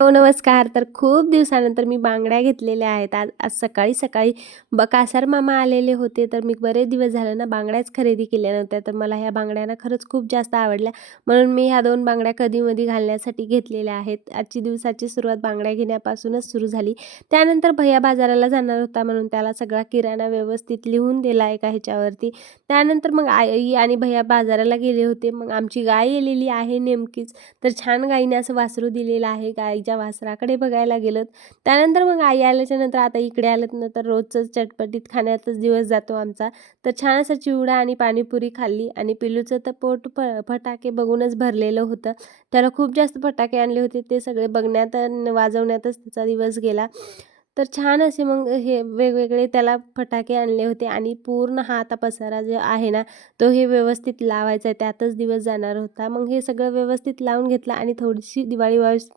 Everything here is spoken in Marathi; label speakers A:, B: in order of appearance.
A: हो नमस्कार. तर खूप दिवसानंतर मी बांगड्या घेतलेल्या आहेत. आज आज सकाळी सकाळी ब कासार मामा आलेले होते. तर मी बरेच दिवस झालं ना बांगड्याच खरेदी केल्या नव्हत्या. तर मला ह्या बांगड्यांना खरंच खूप जास्त आवडल्या. म्हणून मी ह्या दोन बांगड्या कधीमधी घालण्यासाठी घेतलेल्या आहेत. आजची दिवसाची सुरुवात बांगड्या घेण्यापासूनच सुरू झाली. त्यानंतर भैया बाजाराला जाणार होता म्हणून त्याला सगळा किराणा व्यवस्थित लिहून दिला एका ह्याच्यावरती. त्यानंतर मग आई आणि भैया बाजाराला गेले होते. मग आमची गाय आलेली आहे नेमकीच. तर छान गाईने असं वासरू दिलेलं आहे. गाई आईच्या वासराकडे बघायला गेलं त्यानंतर मग आई आल्याच्यानंतर आता इकडे आलं नंतर तर रोजच चटपटीत खाण्यातच दिवस जातो आमचा. तर छान असं चिवडा आणि पाणीपुरी खाल्ली आणि पिलूचं तर पोट फ फटाके बघूनच भरलेलं होतं. त्याला खूप जास्त फटाके आणले होते ते सगळे बघण्यात वाजवण्यातच त्याचा दिवस गेला. तर छान असे मग हे वेगवेगळे त्याला फटाके आणले होते आणि पूर्ण हा आता पसारा जो आहे ना तो हे व्यवस्थित लावायचा आहे त्यातच दिवस जाणार होता. मग हे सगळं व्यवस्थित लावून घेतलं आणि थोडीशी दिवाळी वाईस